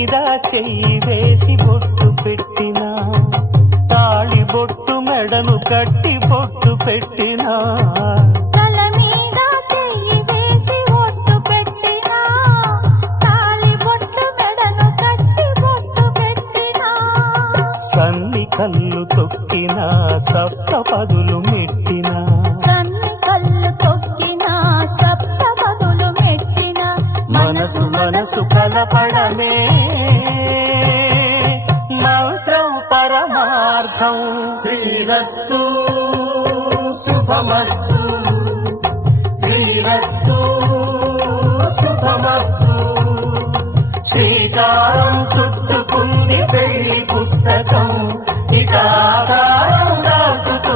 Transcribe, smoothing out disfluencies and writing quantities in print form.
మీద చెయ్యి వేసి బొట్టు పెట్టినా, తాళి బొట్టు మెడను కట్టి బొట్టు పెట్టినా, తల మీద చెయ్యి వేసి బొట్టు పెట్టినా, తాళి బొట్టు మెడను కట్టి బొట్టు పెట్టినా, సన్ని కళ్ళు తొక్కినా సప్త పదులు మెట్టినా, సన్ని కళ్ళు తొక్కినా సప్త పదులు మెట్టినా, మనసు మనసు కలపడమే మంత్రం పరమార్థం. శ్రీరస్తు శుభమస్తు, శ్రీరస్తు శుభమస్తు. శ్రీకారం చుట్టుకుంది పెళ్లి పుస్తకం, ఇక ఆకారం దాచుతుంది